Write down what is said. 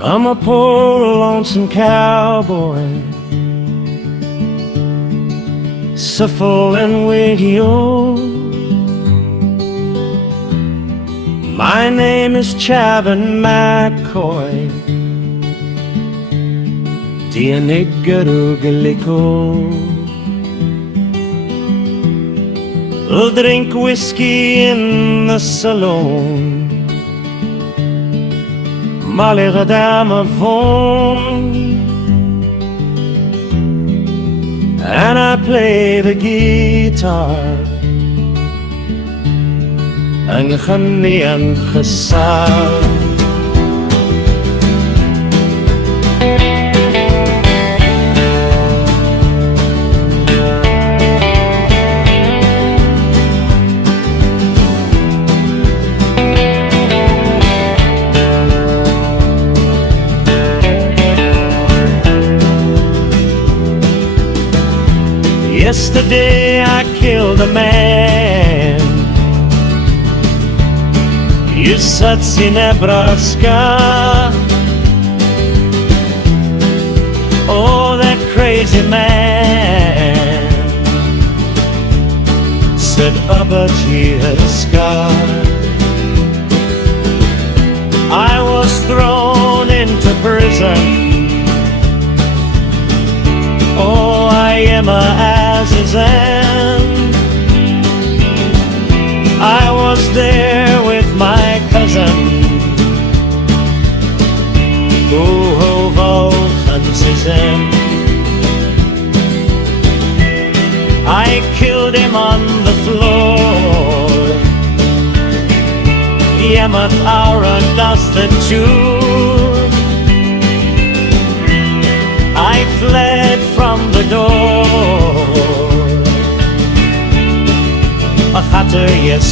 I'm a poor lonesome cowboy, suffering with you. My name is Chavin McCoy, Galiko. We'll drink whiskey in the saloon, Molly phone, and I play the guitar and غني and خسار. Yesterday I killed a man, Yusatsi, Nebraska. Oh, that crazy man said Abachiaska. I was thrown into prison. Oh, I am as his end. I was there with my cousin, Voltanzizem. I killed him on the floor, Yemat Aura dusted Jew. I fled from the door, a hatter yes,